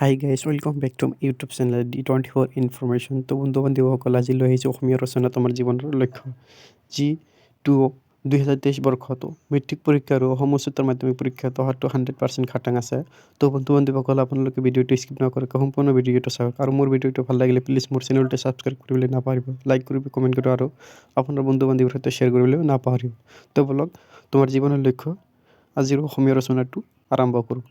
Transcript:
High guys welcome back to YouTube channel D24 information. তো বন্ধু বান্ধৱীসকল আজি লৈ আহিছোঁ অসমীয়া ৰচনা তোমাৰ জীৱনৰ লক্ষ্য যি 2023 বৰ্ষতো মেট্ৰিক পৰীক্ষা আৰু অসম উচ্চতৰ মাধ্যমিক পৰীক্ষাত অহাটো 100% খাটাং আছে। তো বন্ধু বান্ধৱীসকল আপোনালোকে ভিডিঅ'টো স্কিপ নকৰাকৈ সম্পূৰ্ণ ভিডিঅ'টো চাওক আৰু মোৰ ভিডিঅ'টো ভাল লাগিলে প্লিজ মোৰ চেনেলটো ছাবস্ক্ৰাইব কৰিবলৈ নাপাহৰিব, লাইক কৰিব, কমেণ্ট কৰিব আৰু আপোনাৰ বন্ধু বান্ধৱীৰ সৈতে শ্বেয়াৰ কৰিবলৈ নাপাহৰিব। তো বলক তোমাৰ জীৱনৰ লক্ষ্য আজিৰ অসমীয়া ৰচনাটো আৰম্ভ কৰোঁ।